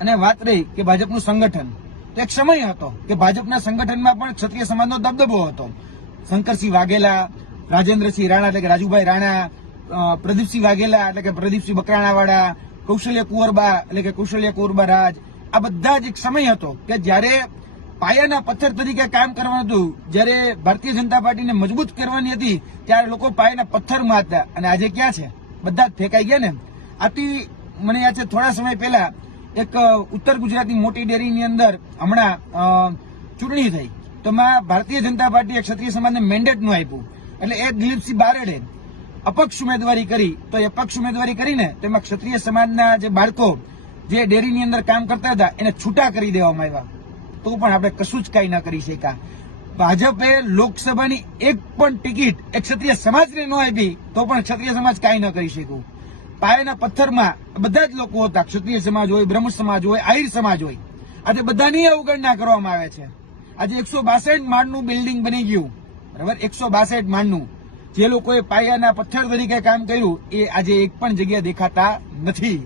અને વાત રહી કે ભાજપનું સંગઠન, તો એક સમય હતો કે ભાજપના સંગઠનમાં પણ ક્ષત્રિય સમાજનો દબદબો હતો. શંકરસિંહ વાઘેલા, રાજેન્દ્રસિંહ રાણા એટલે કે રાજુભાઈ રાણા, પ્રદીપસિંહ વાઘેલા એટલે કે પ્રદીપસિંહ બકરાણાવાળા, કૌશલ્ય કુંવરબા એટલે કે કૌશલ્ય કુંવરબા રાજ, આ બધા જ એક સમય હતો કે જ્યારે પાયાના પથ્થર તરીકે કામ કરવાનું હતું. જ્યારે ભારતીય જનતા પાર્ટીને મજબૂત કરવાની હતી ત્યારે લોકો પાયાના પથ્થરમાં હતા, અને આજે ક્યાં છે? બધા જ ફેંકાઈ ગયા ને. આથી મને યાદ છે થોડા સમય પહેલા એક ઉત્તર ગુજરાતની મોટી ડેરીની અંદર હમણાં ચૂંટણી થઈ, તો એમાં ભારતીય જનતા પાર્ટીએ ક્ષત્રિય સમાજને મેન્ડેટ નું આપ્યું. એટલે એ દિલીપસિંહ બારડે અપક્ષ ઉમેદવારી કરી, તો એ અપક્ષ ઉમેદવારી કરીને તેમાં ક્ષત્રિય સમાજના જે બાળકો જે ડેરીની અંદર કામ કરતા હતા એને છૂટા કરી દેવામાં આવ્યા. તો પણ આપણે કશું જ કઈ ન કરી શક્યા. ભાજપે લોકસભાની એક પણ ટિકિટ એક ક્ષત્રિય સમાજને ન આપી તો પણ ક્ષત્રિય સમાજ કાંઈ ન કરી શક્યું. પાયાના પથ્થરમાં બધા જ લોકો હતા, ક્ષત્રિય સમાજ હોય, બ્રહ્મ સમાજ હોય, આહિર સમાજ હોય. આજે બધાની અવગણના કરવામાં આવે છે. આજે 162 માળનું બિલ્ડિંગ બની ગયું, બરાબર, 162 માળનું. જે લોકોએ પાયાના પથ્થર તરીકે કામ કર્યું એ આજે એક પણ જગ્યા દેખાતા નથી.